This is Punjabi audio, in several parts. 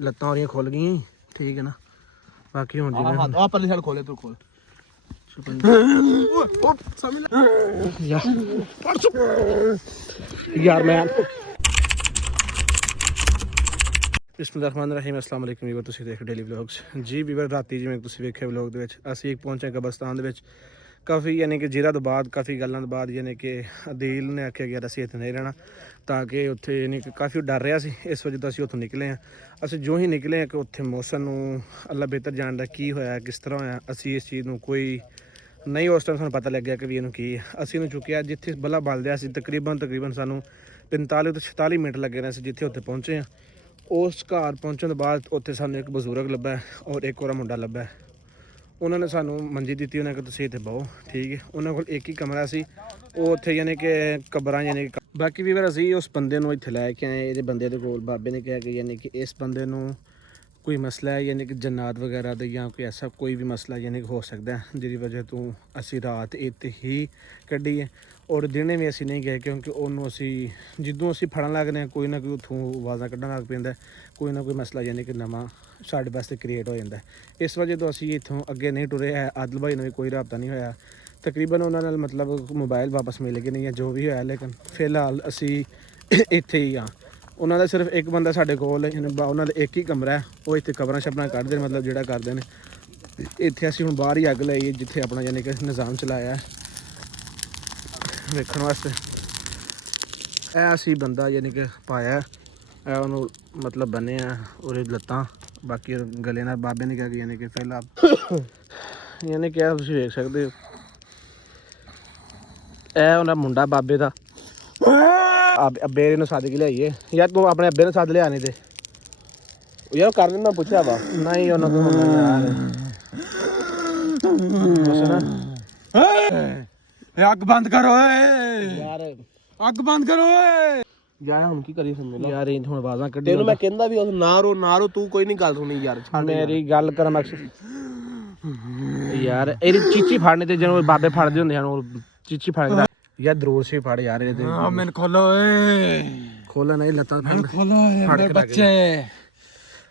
ਲੱਤਾਂ ਉਹਦੀਆਂ ਖੁੱਲ ਗਈਆਂ ਠੀਕ ਹੈ ਨਾ। ਬਾਕੀ ਹੁਣ ਜਿਵੇਂ ਆ ਪਰਲੀ ਸਾਈਡ ਖੋਲੇ ਤੂੰ ਖੋਲ ਯਾਰ ਮੈਂ ਬਿਸਮਿਲ੍ਲਾਹਿਰਰਹਿਮਾਨਿਰਰਹੀਮ अस्सलाम वालेकुम ਵੀਵਰ, ਤੁਸੀਂ ਦੇਖ ਡੇਲੀ ਵਲੌਗਸ ਜੀ। ਵੀਵਰ ਰਾਤੀ ਜਿਵੇਂ ਤੁਸੀਂ ਵੇਖਿਆ ਵਲੌਗ ਦੇ ਵਿੱਚ ਅਸੀਂ ਪਹੁੰਚੇ ਕਬਰਸਤਾਨ ਦੇ ਵਿੱਚ ਕਾਫੀ ਯਾਨੀ ਕਿ ਜੀਰਾ ਤੋਂ ਬਾਅਦ ਕਾਫੀ ਗੱਲਾਂ ਤੋਂ ਬਾਅਦ ਯਾਨੀ ਕਿ ਅਦੀਲ ਨੇ ਆਖਿਆ ਗਿਆ ਅਸੀਂ ਇੱਥੇ ਨਹੀਂ ਰਹਿਣਾ ਤਾਂ ਕਿ ਉੱਥੇ ਯਾਨੀ ਕਿ ਕਾਫੀ ਡਰ ਰਿਹਾ ਸੀ। ਇਸ ਵਜ੍ਹਾ ਤੋਂ ਅਸੀਂ ਉੱਥੋਂ ਨਿਕਲੇ ਹਾਂ। ਅਸੀਂ ਜੋ ਹੀ ਨਿਕਲੇ ਹਾਂ ਕਿ ਉੱਥੇ ਮੌਸਮ ਨੂੰ ਅੱਲਾ ਬਿਹਤਰ ਜਾਣਦਾ ਕੀ ਹੋਇਆ ਕਿਸ ਤਰ੍ਹਾਂ ਹੋਇਆ। ਅਸੀਂ ਇਸ ਚੀਜ਼ ਨੂੰ ਕੋਈ ਨਹੀਂ ਉਸ ਟਾਈਮ ਸਾਨੂੰ ਪਤਾ ਲੱਗਿਆ ਕਿ ਵੀ ਇਹਨੂੰ ਕੀ ਹੈ। ਅਸੀਂ ਇਹਨੂੰ ਚੁੱਕਿਆ ਜਿੱਥੇ ਬੱਲਾ ਬਲ ਰਿਹਾ ਸੀ ਤਕਰੀਬਨ ਸਾਨੂੰ 45 ਤੋਂ 46 ਮਿੰਟ ਲੱਗੇ ਨੇ। ਅਸੀਂ ਜਿੱਥੇ ਉੱਥੇ ਪਹੁੰਚੇ ਹਾਂ ਉਸ ਘਰ ਪਹੁੰਚਣ ਤੋਂ ਬਾਅਦ ਉੱਥੇ ਸਾਨੂੰ ਇੱਕ ਬਜ਼ੁਰਗ ਲੱਭਾ ਔਰ ਇੱਕ ਉਹਦਾ ਮੁੰਡਾ ਲੱਭਾ। ਉਹਨਾਂ ਨੇ ਸਾਨੂੰ ਮੰਜੀ ਦਿੱਤੀ, ਉਹਨਾਂ ਕਿ ਤੁਸੀਂ ਇੱਥੇ ਬਹੋ ਠੀਕ ਹੈ। ਉਹਨਾਂ ਕੋਲ ਇੱਕ ਹੀ ਕਮਰਾ ਸੀ, ਉਹ ਉੱਥੇ ਯਾਨੀ ਕਿ ਕਬਰਾਂ ਯਾਨੀ ਕਿ ਬਾਕੀ ਵੀ ਵਾਰ ਅਸੀਂ ਉਸ ਬੰਦੇ ਨੂੰ ਇੱਥੇ ਲੈ ਕੇ ਆਏ। ਇਹਦੇ ਬੰਦੇ ਦੇ ਕੋਲ ਬਾਬੇ ਨੇ ਕਿਹਾ ਕਿ ਯਾਨੀ ਕਿ ਇਸ ਬੰਦੇ ਨੂੰ ਕੋਈ ਮਸਲਾ ਹੈ ਯਾਨੀ ਕਿ ਜन्नत ਵਗੈਰਾ ਦਾ ਜਾਂ ਕੋਈ ਐਸਾ ਕੋਈ ਵੀ ਮਸਲਾ ਯਾਨੀ ਕਿ ਹੋ ਸਕਦਾ ਜਿਹਦੀ ਵਜ੍ਹਾ ਤੋਂ ਅਸੀਂ ਰਾਤ ਇੱਥੇ ਹੀ ਕੱਢੀ ਹੈ। ਔਰ ਦਿਨੇ ਵੀ ਅਸੀਂ ਨਹੀਂ ਗਏ ਕਿਉਂਕਿ ਉਹਨੂੰ ਅਸੀਂ ਜਦੋਂ ਅਸੀਂ ਫੜਨ ਲੱਗਦੇ ਹਾਂ ਕੋਈ ਨਾ ਕੋਈ ਉੱਥੋਂ ਆਵਾਜ਼ਾਂ ਕੱਢਣ ਲੱਗ ਪੈਂਦਾ, ਕੋਈ ਨਾ ਕੋਈ ਮਸਲਾ ਯਾਨੀ ਕਿ ਨਵਾਂ ਸਾਡੇ ਵਾਸਤੇ ਕ੍ਰੀਏਟ ਹੋ ਜਾਂਦਾ। ਇਸ ਵਜ੍ਹਾ ਤੋਂ ਅਸੀਂ ਇੱਥੋਂ ਅੱਗੇ ਨਹੀਂ ਟੁਰੇ ਹੈ। ਆਦਿਲ ਭਾਈ ਨਾਲ ਵੀ ਕੋਈ ਰਾਬਤਾ ਨਹੀਂ ਹੋਇਆ। ਤਕਰੀਬਨ ਉਹਨਾਂ ਨਾਲ ਮਤਲਬ ਮੋਬਾਈਲ ਵਾਪਸ ਮਿਲ ਗਏ ਨਹੀਂ ਜਾਂ ਜੋ ਵੀ ਹੋਇਆ, ਲੇਕਿਨ ਫਿਲਹਾਲ ਅਸੀਂ ਇੱਥੇ ਹੀ ਹਾਂ। ਉਹਨਾਂ ਦਾ ਸਿਰਫ ਇੱਕ ਬੰਦਾ ਸਾਡੇ ਕੋਲ ਹੈ, ਉਹਨਾਂ ਦਾ ਇੱਕ ਹੀ ਕਮਰਾ ਹੈ। ਉਹ ਇੱਥੇ ਕਬਰਾਂ ਸ਼ਬਰਾਂ ਕੱਢਦੇ ਨੇ ਮਤਲਬ ਜਿਹੜਾ ਕਰਦੇ ਨੇ। ਇੱਥੇ ਅਸੀਂ ਹੁਣ ਬਾਹਰ ਹੀ ਅੱਗ ਲਾਈ ਜਿੱਥੇ ਆਪਣਾ ਯਾਨੀ ਕਿ ਨਿਜ਼ਾਮ ਚਲਾਇਆ ਵੇਖਣ ਵਾਸਤੇ। ਇਹ ਅਸੀਂ ਬੰਦਾ ਯਾਨੀ ਕਿ ਪਾਇਆ ਇਹ ਉਹਨੂੰ ਮਤਲਬ ਬੰਨਿਆ ਉਹਦੇ ਲੱਤਾਂ, ਬਾਕੀ ਗਲੇ ਨਾਲ ਬਾਬੇ ਨੇ ਕਿਹਾ ਕਿ ਯਾਨੀ ਕਿ ਫਿਲਹਾਲ ਯਾਨੀ ਕਿ ਤੁਸੀਂ ਵੇਖ ਸਕਦੇ ਹੋ ਇਹ ਉਹਨਾਂ ਮੁੰਡਾ ਬਾਬੇ ਦਾ। ਅੱਬੇ ਨੂੰ ਸੱਦ ਕੇ ਲਿਆਈਏ ਯਾਰ, ਤੂੰ ਆਪਣੇ ਅੱਬੇ ਨੂੰ ਸੱਦ ਲਿਆ ਨਹੀਂ ਤੇ ਯਾਰ ਕਰਨ ਮੈਂ ਪੁੱਛਿਆ ਵਾ ਨਹੀਂ ਉਹਨਾਂ ਤੋਂ ਯਾਰ ਅੱਗ ਬੰਦ ਕਰੋ ਓਏ, ਯਾਰ ਅੱਗ ਬੰਦ ਕਰੋ ਓਏ। ਯਾਰ ਹੁਣ ਕੀ ਕਰੀ ਸਮਝ ਯਾਰ ਇਹ ਹੁਣ ਆਵਾਜ਼ਾਂ ਕੱਢੀ। ਤੈਨੂੰ ਮੈਂ ਕਹਿੰਦਾ ਵੀ ਉਸ ਨਾ ਰੋ ਤੂੰ ਕੋਈ ਨਹੀਂ ਗੱਲ ਸੁਣੀ ਯਾਰ। ਮੇਰੀ ਗੱਲ ਕਰ ਮਕਸਦ ਯਾਰ ਇਹਦੀ ਚੀਚੀ ਫੜਨੇ ਤੇ ਜਦੋਂ ਬਾਬੇ ਫੜਦੇ ਹੁੰਦੇ ਹਨ ਉਹ ਚੀਚੀ ਫੜ ਕੇ ਯਾਰ ਦਰੂਰ ਸੀ ਫੜ ਯਾਰ ਇਹਦੇ ਮੈਨੂੰ ਖੋਲੋ ਓਏ, ਖੋਲ੍ਹ ਨਹੀਂ ਲੱਤਾਂ ਖੋਲੋ ਮੇਰੇ ਬੱਚੇ,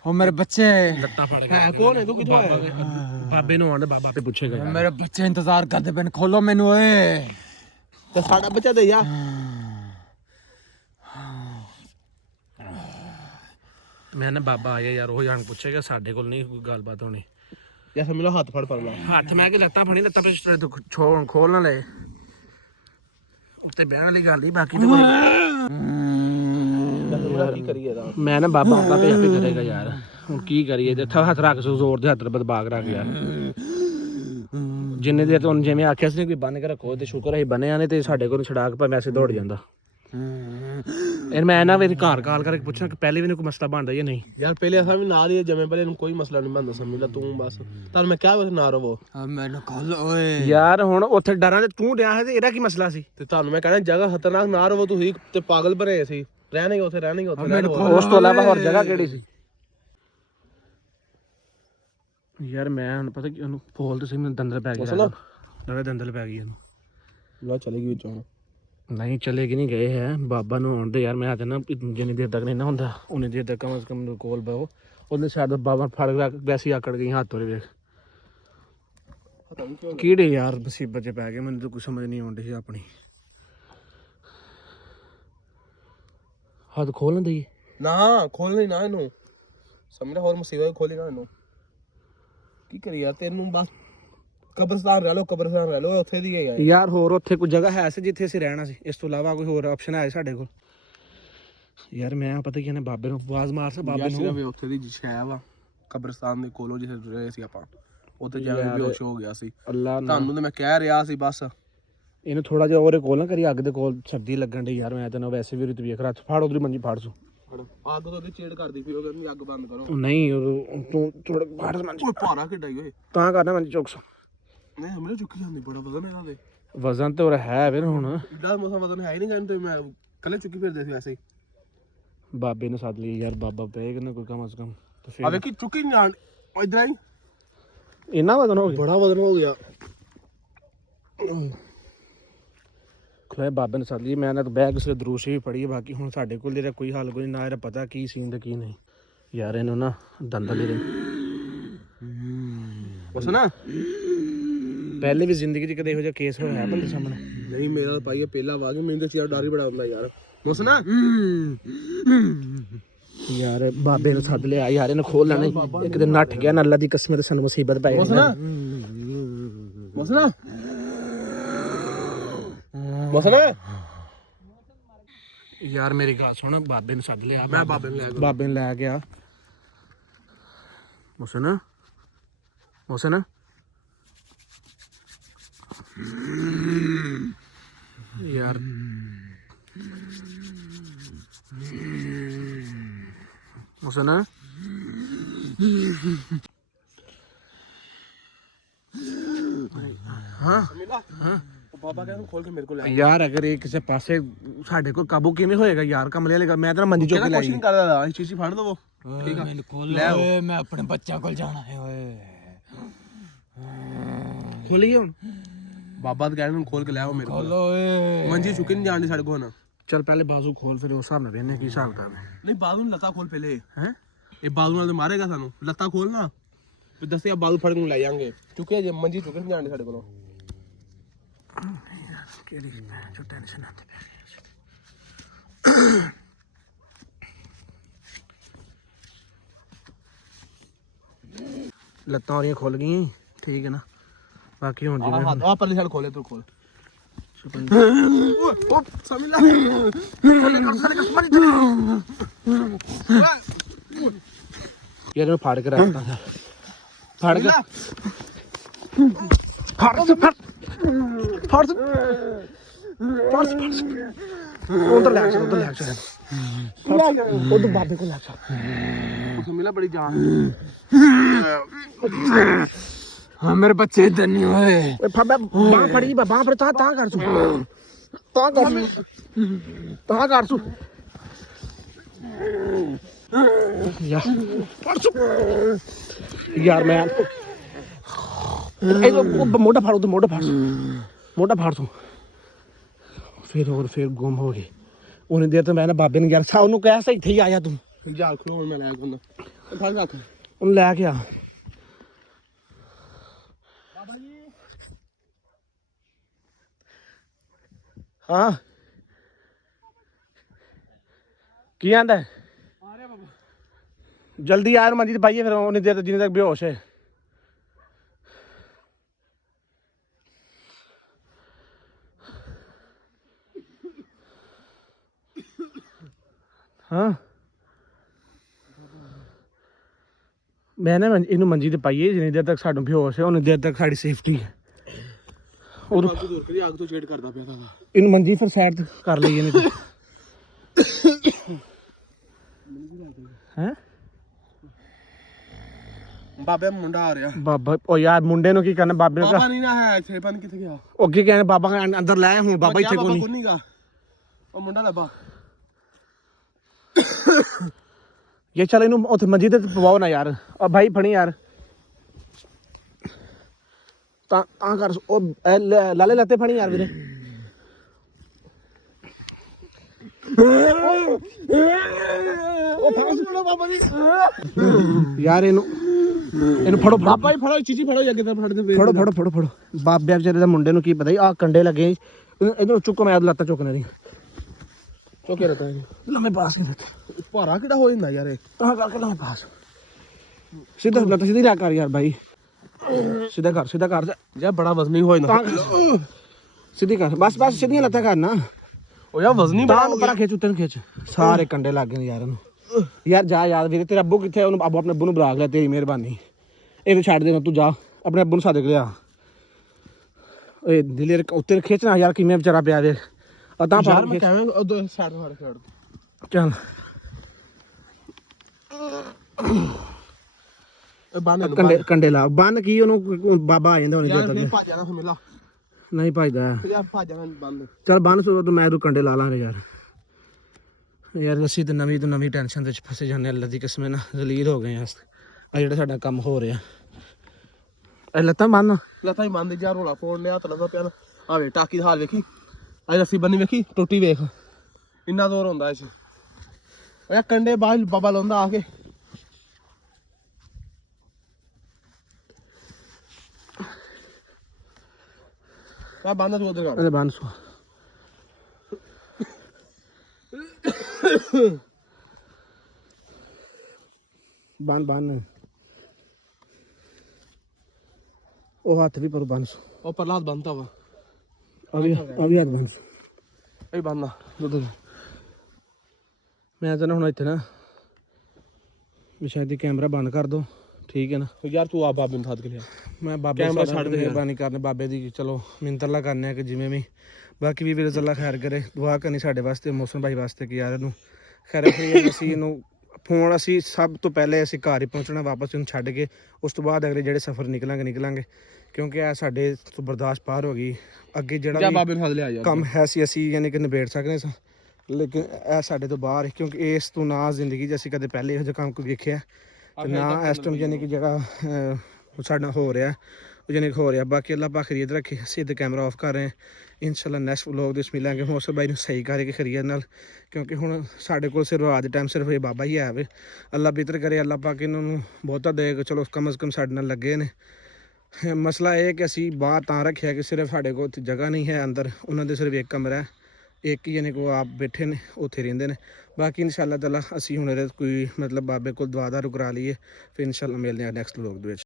ਉਹ ਮੇਰੇ ਬੱਚੇ ਲੱਤਾਂ ਫੜ ਕੇ। ਕੌਣ ਹੈ ਤੂੰ, ਕਿੱਥੋਂ ਆਇਆ? ਬਾਬੇ ਨੂੰ ਆਂਦੇ ਬਾਬਾ ਤੇ ਪੁੱਛੇਗਾ ਮੇਰੇ ਬੱਚੇ ਇੰਤਜ਼ਾਰ ਕਰਦੇ ਪਏ, ਖੋਲੋ ਮੈਨੂੰ ਓਏ। ਤੇ ਸਾਡਾ ਬੱਚਾ ਦੇ ਯਾਰ। ਮੈਂ ਨਾ ਬਾਬਾ ਆਇਆ ਯਾਰ ਉਹ ਜਾਣ ਪੁੱਛੇਗਾ, ਸਾਡੇ ਕੋਲ ਨਹੀਂ ਕੋਈ ਗੱਲਬਾਤ ਹੋਣੀ। ਯਾਰ ਸਮਝ ਲਓ ਹੱਥ ਫੜ ਲਾ ਹੱਥ ਮੈਂ ਕਿ ਲੱਤਾਂ ਫੜੀ, ਲੱਤਾਂ ਪਿੱਛੇ ਖੋਲ ਨਾ ਲਏ ਉੱਤੇ ਬਹਿਣ ਵਾਲੀ ਗੱਲ ਹੀ। ਬਾਕੀ ਤੇ ਕੀ ਕਰੀਏ ਦਾ ਮੈਂ ਨਾ ਬਾਬਾ ਆਪੇ ਕਰੇਗਾ ਯਾਰ। ਹੁਣ ਕੀ ਕਰੀਏ ਤੇ ਹੱਥ ਰੱਖ ਜ਼ੋਰ ਦੇ ਹੱਥ ਬਦਬਾਗ ਰੱਖ ਯਾਰ। ਜਿੰਨੇ ਦੇਰ ਤੋਂ ਜਿਵੇਂ ਆਖਿਆ ਸੀ ਕੋਈ ਬੰਨ ਕੇ ਰੱਖੋ ਤੇ ਸ਼ੁਕਰ ਅਸੀਂ ਬੰਨਿਆ ਨੇ ਤੇ ਸਾਡੇ ਕੋਲ ਛੜਾ ਕੇ ਭਾਵੇਂ ਅਸੀਂ ਦੌੜ ਜਾਂਦਾ। ਇਹ ਮੈਂ ਨਾ ਵੀ ਘਰ ਕਾਲ ਕਰਕੇ ਪੁੱਛਣਾ ਕਿ ਪਹਿਲੇ ਵੀ ਕੋਈ ਮਸਲਾ ਬਣਦਾ ਜਾਂ ਨਹੀਂ। ਯਾਰ ਪਹਿਲੇ ਅਸਾਂ ਵੀ ਨਾਲ ਹੀ ਜਮੇ, ਪਹਿਲੇ ਨੂੰ ਕੋਈ ਮਸਲਾ ਨਹੀਂ ਬਣਦਾ। ਸਮਝ ਲਾ ਤੂੰ ਬਸ ਤਾਂ ਮੈਂ ਕਿਹਾ ਨਾ ਰਵੋ। ਮੈਨੂੰ ਖੋਲ ਓਏ ਯਾਰ ਹੁਣ ਉੱਥੇ ਡਰਾਂ ਤੇ ਤੂੰ ਡਿਆ ਹੈ ਤੇ ਇਹਦਾ ਕੀ ਮਸਲਾ ਸੀ? ਤੇ ਤੁਹਾਨੂੰ ਮੈਂ ਕਹਿੰਦਾ ਜਗ੍ਹਾ ਖਤਰਨਾਕ ਨਾ ਰਵੋ ਤੁਸੀਂ ਤੇ ਪਾਗਲ ਬਣੇ ਸੀ। ਰਹਿਣਗੇ ਉੱਥੇ ਉਸ ਤੋਂ ਇਲਾਵਾ ਹੋਰ ਜਗ੍ਹਾ ਕਿਹੜੀ ਸੀ? ਯਾਰ ਮੈਂ ਹੁਣ ਪਤਾ ਕੀ ਉਹਨੂੰ ਫੋਲ ਤੇ ਸੀ ਮੈਨੂੰ ਦੰਦਲ ਪੈ ਗਿਆ। ਦੰਦਲ ਪੈ ਗਈ ਇਹਨੂੰ। ਲਾ ਚਲੇਗੀ ਵਿੱਚੋਂ ਨਹੀਂ ਚਲੇਗੀ ਨਹੀਂ ਗਏ ਹੈ। ਬਾਬਾ ਨੂੰ ਆਉਣ ਦੇ ਯਾਰ। ਮੈਂ ਤਾਂ ਨਾ ਜਿੰਨੀ ਦੇਰ ਤੱਕ ਨਹੀਂ ਨਾ ਹੁੰਦਾ ਉਨੀ ਦੇਰ ਤੱਕ ਕਮ ਸੇ ਕਮ ਕੋਲ ਬਹੋ। ਉਹਨੇ ਸ਼ਾਇਦ ਬਾਬਾ ਫੜ ਵੈਸੇ ਆਕੜ ਗਈ ਹੱਥ ਉਹਦੇ ਵੇਖ ਕਿਹੜੇ ਯਾਰ ਮੁਸੀਬਤ 'ਚ ਪੈ ਗਏ। ਮੈਨੂੰ ਤਾਂ ਕੁਛ ਸਮਝ ਨਹੀਂ ਆਉਂਦੀ ਸੀ ਆਪਣੀ। ਹੱਥ ਖੋਲ ਨਾ ਦਈਏ ਨਾ ਖੋਲਣੀ ਨਾ ਇਹਨੂੰ। ਸਮਝ ਹੋਰ ਮੁਸੀਬਤ ਖੋਲੀ ਨਾ ਇਹਨੂੰ। ਕੀ ਕਰੀ ਯਾਰ ਤੈਨੂੰ ਬਸ ਕਬਰਸਤਾਨ ਰਹਿ ਲਓ ਉੱਥੇ ਦੀ ਹੈ ਯਾਰ। ਹੋਰ ਉੱਥੇ ਕੋਈ ਜਗ੍ਹਾ ਹੈ ਸੀ ਜਿੱਥੇ ਅਸੀਂ ਰਹਿਣਾ ਸੀ? ਇਸ ਤੋਂ ਇਲਾਵਾ ਕੋਈ ਹੋਰ ਆਪਸ਼ਨ ਹੈ ਸਾਡੇ ਕੋਲ? ਯਾਰ ਮੈਂ ਪਤਾ ਕੀ ਨੇ ਬਾਬੇ ਨੂੰ ਆਵਾਜ਼ ਮਾਰ ਸਾ ਬਾਬੇ ਨੂੰ। ਉੱਥੇ ਦੀ ਸ਼ਹਿਰ ਵਾ ਕਬਰਸਤਾਨ ਦੇ ਕੋਲੋਂ ਜਿੱਥੇ ਰਹੇ ਸੀ ਆਪਾਂ, ਉੱਥੇ ਜਾ ਕੇ ਬੇਹੋਸ਼ ਹੋ ਗਿਆ ਸੀ। ਅੱਲਾ ਤੁਹਾਨੂੰ ਤੇ ਮੈਂ ਕਹਿ ਰਿਹਾ ਸੀ ਬਸ ਇਹਨੂੰ ਥੋੜਾ ਜਿਹਾ ਉਹਦੇ ਕੋਲ ਨਾ ਕਰੀ। ਅੱਗ ਦੇ ਕੋਲ ਸਰਦੀ ਲੱਗਣ ਡਈ ਯਾਰ। ਮੈਂ ਤੈਨੂੰ ਵੈਸੇ ਵੀ ਵੇਖ ਰੱਖ ਫੜ ਉਧਰ ਮੰਜੀ ਫੜ ਸੂ ਅੱਗ ਤੋਂ ਚੇੜ ਕਰਦੀ ਫਿਰ ਉਹ ਕਹਿੰਦੀ ਅੱਗ ਬੰਦ ਕਰੋ। ਨਹੀਂ ਤੂੰ ਥੋੜਾ ਫੜ ਮੰਜੀ। ਓਏ ਭਾਰਾ ਕਿੱਡਾ ਈ ਓਏ। ਤਾਂ ਕਰਨਾ ਮੰਜੀ ਚੁੱਕ ਨਹੀਂ ਹਮਲੇ ਚੁੱਕੀ ਜਾਂਦੀ ਬੜਾ ਵਜ਼ਨ ਇਹਨਾਂ ਦੇ। ਵਜ਼ਨ ਤੇ ਉਹ ਹੈ ਫਿਰ ਹੁਣ ਏਡਾ ਮੋਸਾ ਵਜ਼ਨ ਹੈ ਹੀ ਨਹੀਂ ਕਹਿੰਦੇ। ਮੈਂ ਕੱਲੇ ਚੁੱਕੀ ਫਿਰਦੇ ਸੀ ਵੈਸੇ ਹੀ। ਬਾਬੇ ਨੇ ਸੱਦ ਲਈ ਯਾਰ। ਬਾਬਾ ਪਏਗਾ ਨਾ ਕੋਈ ਕਮ ਸੇ ਕਮ ਤੇ ਫਿਰ ਆ ਵੇਖੀ ਚੁੱਕੀ ਜਾਣ ਇਧਰ ਆਈ। ਇੰਨਾ ਵਜ਼ਨ ਹੋ ਗਿਆ? ਬੜਾ ਵਜ਼ਨ ਹੋ ਗਿਆ। ਖਲੋਏ ਬਾਬੇ ਨੇ ਸੱਦ ਲਈ। ਮੈਂ ਨਾ ਬੈਗ ਕਿਸੇ ਦਰੂਸ਼ੀ ਵੀ ਪੜੀ। ਬਾਕੀ ਹੁਣ ਸਾਡੇ ਕੋਲ ਜਿਹੜਾ ਕੋਈ ਹੱਲ ਕੋਈ ਨਾ ਇਹਦਾ ਪਤਾ ਕੀ ਸੀਨ ਤੇ ਕੀ ਨਹੀਂ। ਯਾਰ ਇਹਨੂੰ ਨਾ ਦੰਦਾਂ ਦੇ ਬਸ ਨਾ ਪਹਿਲੇ ਵੀ ਜ਼ਿੰਦਗੀ 'ਚ ਕਦੇ ਇਹੋ ਜਿਹਾ ਕੇਸ ਹੋਇਆ ਹੈ ਬੰਦੇ ਸਾਹਮਣੇ? ਨਹੀਂ ਮੇਰਾ ਭਾਈ ਪਹਿਲਾ ਵਾਗ ਮੈਨੂੰ ਤਾਂ ਚੀਜ਼ਾਂ ਡਰ ਹੀ ਬੜਾ ਹੁੰਦਾ ਯਾਰ ਬਸ ਨਾ ਯਾਰ ਬਾਬੇ ਨੂੰ ਸੱਦ ਲਿਆ ਯਾਰ, ਇਹਨੂੰ ਖੋਲ ਲੈਣਾ ਇੱਕ ਦਿਨ ਨੱਠ ਗਿਆ ਨਾ, ਅੱਲਾ ਦੀ ਕਸਮ ਤੇ ਸਾਨੂੰ ਮੁਸੀਬਤ ਪੈ ਬਸ ਗਈ। ਨਾ ਬਸ ਨਾ ਬਸ ਨਾ ਯਾਰ ਮੇਰੀ ਗੱਲ ਸੁਣ, ਬਾਬੇ ਨੂੰ ਸੱਦ ਲਿਆ, ਮੈਂ ਬਾਬੇ ਨੂੰ ਲੈ ਗਿਆ ਬਾਬੇ ਨੂੰ ਲੈ ਗਿਆ। ਮੁਸਨ ਮੁਸਨ ਯਾਰ ਮੁਸਨ ਹਾਂ ਉਹ ਬਾਬਾ ਕਹਿੰਦਾ ਖੋਲ ਕੇ ਮੇਰੇ ਕੋਲ ਲੈ ਯਾਰ ਅਗਰ ਇਹ ਕਿਸੇ ਪਾਸੇ ਸਾਡੇ ਕੋਲ ਕਾਬੂ ਕਿਵੇਂ ਹੋਏਗਾ ਯਾਰ? ਕਮਲੇ ਵਾਲੇ ਮੈਂ ਤਾਂ ਮੰਜੀ ਚੁੱਕ ਕੇ ਲੈ ਕੁਛ ਨਹੀਂ ਕਰਦਾ ਇਸ ਚੀਜ਼ ਫੜ ਦਵੋ ਠੀਕ ਆ ਮੈਨੂੰ ਖੋਲ ਲੈ, ਮੈਂ ਆਪਣੇ ਬੱਚਿਆਂ ਕੋਲ ਜਾਣਾ ਹੈ ਓਏ। ਖੋਲੀ ਹੁਣ ਬਾਬਾ ਤਾਂ ਕਹਿੰਦਾ ਖੋਲ ਕੇ ਲੈ ਆਓ ਮੇਰੇ ਕੋਲ ਖੋਲੋ ਓਏ। ਮੰਜੀ ਚੁੱਕੀ ਨਹੀਂ ਜਾਣਦੀ ਸਾਡੇ ਕੋਲ ਨਾ। ਚੱਲ ਪਹਿਲੇ ਬਾਜ਼ੂ ਖੋਲ, ਫਿਰ ਉਸ ਹਿਸਾਬ ਨਾਲ ਵੇਖਨੇ ਕੀ ਹਿਸਾਬ ਕਰਨਾ ਨਹੀਂ ਬਾਜ਼ੂ ਨੂੰ ਲੱਤਾਂ ਖੋਲ ਪਹਿਲੇ ਹੈ। ਇਹ ਬਾਜ਼ੂ ਨਾਲ ਤੇ ਮਾਰੇਗਾ ਸਾਨੂੰ, ਲੱਤਾਂ ਖੋਲ ਨਾ ਫਿਰ ਦੱਸਿਆ ਬਾਜ਼ੂ ਫੜ ਕੇ ਨੂੰ ਲੈ ਜਾਾਂਗੇ ਚੁੱਕਿਆ ਜੇ ਮੰਜੀ ਚੁੱਕੇ ਨਹੀਂ ਜਾਣਦੇ ਸਾਡੇ ਕੋਲੋਂ। ਕਿਹੜੀ ਜੋ ਟੈਨਸ਼ਨ ਆਉਂਦੀ ਪਈ। ਲੱਤਾਂ ਉਹਦੀਆਂ ਖੁੱਲ ਗਈਆਂ, ਠੀਕ ਹੈ ਨਾ? ਬਾਕੀ ਹੁਣ ਜਿਵੇਂ ਆ ਪਰਲੀ ਸਾਈਡ ਖੋਲੇ ਤੂੰ ਖੋਲ ਸਰਪੰਚ ਉਹ ਸਮਝ ਲੈ ਯਾਰ ਇਹਨੂੰ ਫੜ ਕੇ ਰੱਖਦਾ, ਫੜ ਕੇ ਫੜ ਉਧਰ ਲੈ ਚੱਲ, ਉਧਰ ਲੈ ਚੱਲ, ਉਧਰ ਬਾਬੇ ਕੋਲ ਲੈ ਚੱਲ। ਸਮਝ ਲੈ ਬੜੀ ਜਾਨ ਹਾਂ ਮੇਰੇ ਬੱਚੇ ਇਧਰ ਨਹੀਂ ਹੋਏ। ਓਏ ਬਾਬਾ ਬਾਹ ਫੜੀ, ਬਾਹ ਫੜ, ਤਾਂ ਕਰ ਸੂ, ਤਾਂ ਕਰ ਸੂ, ਤਾਂ ਕਰ ਸੂ ਯਾਰ, ਫੜ ਸੂ ਯਾਰ। ਮੈਂ ਇਹ ਮੋਢਾ ਫੜ, ਉਹ ਮੋਢਾ ਫੜ, ਮੋਢਾ ਫੜ ਤੂੰ। ਫਿਰ ਗੁੰਮ ਹੋ ਗਏ। ਉਹਨੇ ਦੇਰ ਤੋਂ ਮੈਂ ਨਾ ਬਾਬੇ ਨੂੰ ਯਾਰ ਸਾ ਉਹਨੂੰ ਕਹਿ ਇੱਥੇ ਹੀ ਆਇਆ ਤੂੰ, ਜਾਲ ਖਲੋ ਮੈਂ ਲੈ ਕੇ ਹੁੰਦਾ ਫੜ ਰੱਖ ਉਹਨੂੰ ਲੈ ਕੇ ਆ। ਬਾਬਾ ਜੀ ਹਾਂ ਕੀ ਆਂਦਾ? ਆ ਰਿਹਾ ਬਾਬਾ ਜਲਦੀ ਯਾਰ ਮੰਜੀ ਤੇ ਪਾਈਏ, ਫਿਰ ਉਹਨੇ ਦੇਰ ਜਿੰਨੇ ਤੱਕ ਬੇਹੋਸ਼ ਹੈ। ਹਾਂ ਮੈਂ ਨਾ ਇਹਨੂੰ ਮੰਜੀ ਤੇ ਪਾਈਏ, ਜਿੰਨੀ ਦੇਰ ਤੱਕ ਸਾਨੂੰ ਬੇਹੋਸ਼ ਹੈ ਉਨੀ ਦੇਰ ਤੱਕ ਸਾਡੀ ਸੇਫਟੀ ਹੈ। ਉਹ ਅੱਗ ਦੂਰ ਕਰੀ, ਅੱਗ ਤੋਂ ਚੇਟ ਕਰਦਾ ਪਿਆ ਤਾਂ ਇਹਨੂੰ ਮੰਜੀ ਫਿਰ ਸਾਈਡ ਤੇ ਕਰ ਲਈਏ ਨਹੀਂ ਤਾਂ ਹੈ। ਬਾਬੇ ਮੁੰਡਾ ਆ ਰਿਹਾ। ਬਾਬਾ ਉਹ ਯਾਰ ਮੁੰਡੇ ਨੂੰ ਕੀ ਕਰਨਾ? ਬਾਬੇ ਨੂੰ ਬਾਬਾ ਨਹੀਂ ਨਾ ਹੈ ਇੱਥੇ, ਪਨ ਕਿੱਥੇ ਗਿਆ? ਉਹ ਅੱਗੇ ਕਹਿੰਦੇ ਬਾਬਾ ਕਹਿੰਦੇ ਅੰਦਰ ਲੈ, ਹੁਣ ਬਾਬਾ ਇੱਥੇ ਕੋਈ ਨਹੀਂ। ਨਹੀਂਗਾ ਉਹ ਮੁੰਡਾ ਲੱਭਾ। ਇਹ ਚੱਲ ਇਹਨੂੰ ਉੱਥੇ ਮੰਜੀ ਤੇ ਪਵਾਓ ਨਾ ਯਾਰ। ਉਹ ਭਾਈ ਫੜੀ ਯਾਰ, ਤਾਂ ਕਰ ਉਹ ਲਾਲੇ ਲੱਤੇ ਫੜੀ ਯਾਰ ਵੀਰੇ। ਉਹ ਫਾਸ ਫੜੋ ਬਾਬਾ ਜੀ ਯਾਰ, ਇਹਨੂੰ ਫੜੋ ਬਾਬਾ ਹੀ ਫੜੋ, ਚੀਚੀ ਫੜੋ, ਅੱਗੇ ਤਾਂ ਫੜਦੇ ਪਏ। ਫੜੋ ਬਾਬੇ ਵਿਚਾਰੇ ਦੇ ਮੁੰਡੇ ਨੂੰ ਕੀ ਪਤਾ ਆ ਕੰਡੇ ਲੱਗੇ। ਇਹਨੂੰ ਚੁੱਕੋ, ਮੈਂ ਲੱਤਾਂ ਚੁੱਕਣੇ ਨਹੀਂ ਚੋਕੇ ਰਤਾ ਲੰਮੇ ਪਾਸ ਨਹੀਂ ਦਿੱਤੇ। ਭਾਰਾ ਕਿਹੜਾ ਹੋ ਜਾਂਦਾ ਯਾਰ ਇਹ? ਤਾਂ ਕਰਕੇ ਲੰਮੇ ਪਾਸ ਸਿੱਧਾ ਲੱਤਾਂ ਸਿੱਧੀ ਲਾ ਕਰ ਯਾਰ ਭਾਈ, ਸਿੱਧਾ ਕਰ ਯਾਰ ਬੜਾ ਵਜ਼ਨੀ ਹੋ ਜਾਂਦਾ। ਸਿੱਧੀ ਕਰ, ਬਸ ਸਿੱਧੀਆਂ ਲੱਤਾਂ ਕਰਨਾ। ਉਹ ਯਾਰ ਵਜ਼ਨੀ ਤਾਂ ਉੱਪਰ ਖਿੱਚ, ਉੱਤੇ ਖਿੱਚ, ਸਾਰੇ ਕੰਡੇ ਲੱਗ ਗਏ ਯਾਰ ਇਹਨੂੰ। ਯਾਰ ਜਾ ਯਾਰ ਵੀਰੇ, ਤੇਰਾ ਅੱਬੂ ਕਿੱਥੇ? ਉਹਨੂੰ ਆਪਣੇ ਅੱਬੂ ਨੂੰ ਬੁਲਾ ਲਿਆ, ਤੇਰੀ ਮਿਹਰਬਾਨੀ। ਇਹਨੂੰ ਛੱਡ ਦੇਣਾ, ਤੂੰ ਜਾ ਆਪਣੇ ਅੱਬੂ ਨੂੰ ਸੱਦ ਕੇ ਲਿਆ। ਓਏ ਦਿਲੇ ਉੱਤੇ ਖਿੱਚਣਾ ਯਾਰ, ਕਿਵੇਂ ਵਿਚਾਰਾ ਪਿਆ ਵੇ। ਤਾਂ ਯਾਰ ਮੈਂ ਕਿਵੇਂ ਉਧਰ ਸਾਈਡ ਫੜ ਚੱਲ ਬੰਨ ਕੰਡੇ ਲਾ, ਬੰਨ ਕੀ ਉਹਨੂੰ ਬਾਬਾ ਆ ਜਾਂਦਾ ਉਹਨੇ ਯਾਰ ਦੇ ਨਹੀਂ ਭੱਜ ਜਾਣਾ ਸਮੇਲਾ। ਨਹੀਂ ਭਜਦਾ ਯਾਰ ਭੱਜ ਜਾਣਾ ਬੰਨ। ਚੱਲ ਬੰਨ ਸੋ ਤੂੰ, ਮੈਂ ਤੂੰ ਕੰਡੇ ਲਾ ਲਾਂਗੇ ਯਾਰ। ਯਾਰ ਅਸੀਂ ਤਾਂ ਨਵੀਂ ਤੋਂ ਨਵੀਂ ਟੈਨਸ਼ਨ ਦੇ ਵਿੱਚ ਫਸੇ ਜਾਂਦੇ, ਅੱਲਾ ਦੀ ਕਸਮ ਨਾਲ ਜ਼ਲੀਲ ਹੋ ਗਏ ਆ। ਆ ਜਿਹੜਾ ਸਾਡਾ ਕੰਮ ਹੋ ਰਿਹਾ, ਇਹ ਲੱਤਾਂ ਬੰਨ, ਲੱਤਾਂ ਹੀ ਬੰਨ ਜਾ, ਰੋਲਾ ਫੋਨ ਲਿਆ ਤਾਂ ਲੱਗਾ ਪਿਆ। ਆ ਵੇ ਟਾਕੀ ਦਾ ਹਾਲ ਵੇਖੀ, ਆ ਰੱਸੀ ਬੰਨੀ ਵੇਖੀ, ਟੁੱਟੀ ਵੇਖ, ਇੰਨਾ ਜ਼ੋਰ ਹੁੰਦਾ ਇਸ। ਉਹ ਕੰਡੇ ਬਾਹਰ ਬਾਬਾ ਲਾਉਂਦਾ ਆ ਕੇ, ਆ ਬੰਦਾ ਤੂੰ ਉਧਰ ਕਰ ਇਹਦੇ ਬੰਨ ਸੋ ਬੰਨ ਉਹ ਹੱਥ ਵੀ ਪਰ ਬੰਨ ਸੋ ਉਹ ਪਰਲਾ ਹੱਥ ਬੰਨਤਾ ਵਾ ਆ ਵੀ ਹੱਥ ਬੰਨ ਸੋ ਇਹ ਬੰਨਣਾ ਉਧਰ ਮੈਂ ਤਾਂ ਨਾ ਹੁਣ ਇੱਥੇ ਨਾ ਵੀ ਸ਼ਾਇਦ ਇਹ ਕੈਮਰਾ ਬੰਦ ਕਰ ਦੋ ਠੀਕ ਹੈ ਨਾ ਯਾਰ ਤੂੰ ਆ ਬਾਬੇ ਨੂੰ ਸਾਥ ਕੇ ਲਿਆ ਮੈਂ ਬਾਬੇ ਕੈਮਰਾ ਛੱਡ ਦੇ ਮਿਹਰਬਾਨੀ ਕਰਨੇ ਬਾਬੇ ਦੀ ਚਲੋ ਮਿੰਤਰਲਾ ਕਰਨੇ ਆ ਕਿ ਜਿਵੇਂ ਵੀ ਬਾਕੀ ਵੀ ਵੀਰ ਅੱਲਾ ਖੈਰ ਕਰੇ ਦੁਆ ਕਰਨੀ ਸਾਡੇ ਵਾਸਤੇ ਮੌਸਮ ਭਾਈ ਵਾਸਤੇ ਕਿ ਯਾਰ ਇਹਨੂੰ ਖੈਰ ਅਸੀਂ ਇਹਨੂੰ ਫੋਨ ਅਸੀਂ ਸਭ ਤੋਂ ਪਹਿਲੇ ਅਸੀਂ ਘਰ ਹੀ ਪਹੁੰਚਣਾ ਵਾਪਸ ਇਹਨੂੰ ਛੱਡ ਕੇ ਉਸ ਤੋਂ ਬਾਅਦ ਅਗਲੇ ਜਿਹੜੇ ਸਫ਼ਰ ਨਿਕਲਾਂਗੇ ਕਿਉਂਕਿ ਇਹ ਸਾਡੇ ਤੋਂ ਬਰਦਾਸ਼ਤ ਪਾਰ ਹੋ ਗਈ ਅੱਗੇ ਜਿਹੜਾ ਵੀ ਬਾਬੇ ਨੂੰ ਸਾਥ ਲਿਆ ਯਾਰ ਕੰਮ ਹੈ ਸੀ ਅਸੀਂ ਯਾਨੀ ਕਿ ਨਿਬੇੜ ਸਕਦੇ ਸਾਂ ਲੇਕਿਨ ਇਹ ਸਾਡੇ ਤੋਂ ਬਾਹਰ ਹੈ ਕਿਉਂਕਿ ਇਸ ਤੋਂ ਨਾ ਜ਼ਿੰਦਗੀ 'ਚ ਅਸੀਂ ਕਦੇ ਪਹਿਲੇ ਇਹੋ ਜਿਹਾ ਕੰਮ ਕੋਈ ਵੇਖਿਆ ਤੇ ਨਾ ਇਸ ਟਾਈਮ ਯਾਨੀ ਕਿ ਜਿਹੜਾ ਸਾਡੇ ਨਾਲ ਹੋ ਰਿਹਾ ਉਹ ਯਾਨੀ ਕਿ ਹੋ ਰਿਹਾ ਬਾਕੀ ਅੱਲਾ ਪਾਕ ਖਰੀਦ ਰੱਖੇ ਅਸੀਂ ਤੇ ਕੈਮਰਾ ਆਫ ਕਰ ਰਹੇ ਹਾਂ ਇਨਸ਼ਾਅੱਲਾ ਨੈਕਸਟ ਵਲੋਗ ਦੇ ਵਿੱਚ ਮਿਲਾਂਗੇ ਮੌਸਮ ਬਾਈ ਨੂੰ ਸਹੀ ਕਰਕੇ ਖਰੀਦ ਨਾਲ ਕਿਉਂਕਿ ਹੁਣ ਸਾਡੇ ਕੋਲ ਸਿਰਫ ਅੱਜ ਟਾਈਮ ਸਿਰਫ ਇਹ ਬਾਬਾ ਹੀ ਹੈ ਵੇ ਅੱਲਾ ਬਿਹਤਰ ਕਰੇ ਅੱਲਾ ਪਾਕ ਇਹਨਾਂ ਨੂੰ ਬਹੁਤਾ ਦੇ ਚਲੋ ਕਮ ਅਜ਼ ਕਮ ਸਾਡੇ ਨਾਲ ਲੱਗੇ ਨੇ ਮਸਲਾ ਇਹ ਕਿ ਅਸੀਂ ਬਾਹਰ ਤਾਂ ਰੱਖਿਆ ਕਿ ਸਿਰਫ ਸਾਡੇ ਕੋਲ ਜਗ੍ਹਾ ਨਹੀਂ ਹੈ ਅੰਦਰ ਉਹਨਾਂ ਦੇ ਸਿਰਫ ਇੱਕ ਕਮਰਾ ਹੈ ਇੱਕ ਹੀ ਯਾਨੀ ਕੋ ਆਪ ਬੈਠੇ ਨੇ ਉੱਥੇ ਰਹਿੰਦੇ ਨੇ ਬਾਕੀ ਇਨਸ਼ਾਅੱਲਾ ਤਾਲਾ ਅਸੀਂ ਹੁਣ ਕੋਈ ਮਤਲਬ ਬਾਬੇ ਕੋਲ ਦੁਆ ਦਾ ਰੁਕਰਾ ਲਈਏ ਫਿਰ ਇਨਸ਼ਾਅੱਲਾ ਮਿਲਦੇ ਹਾਂ ਨੈਕਸਟ ਵਲੋਗ ਦੇ ਵਿੱਚ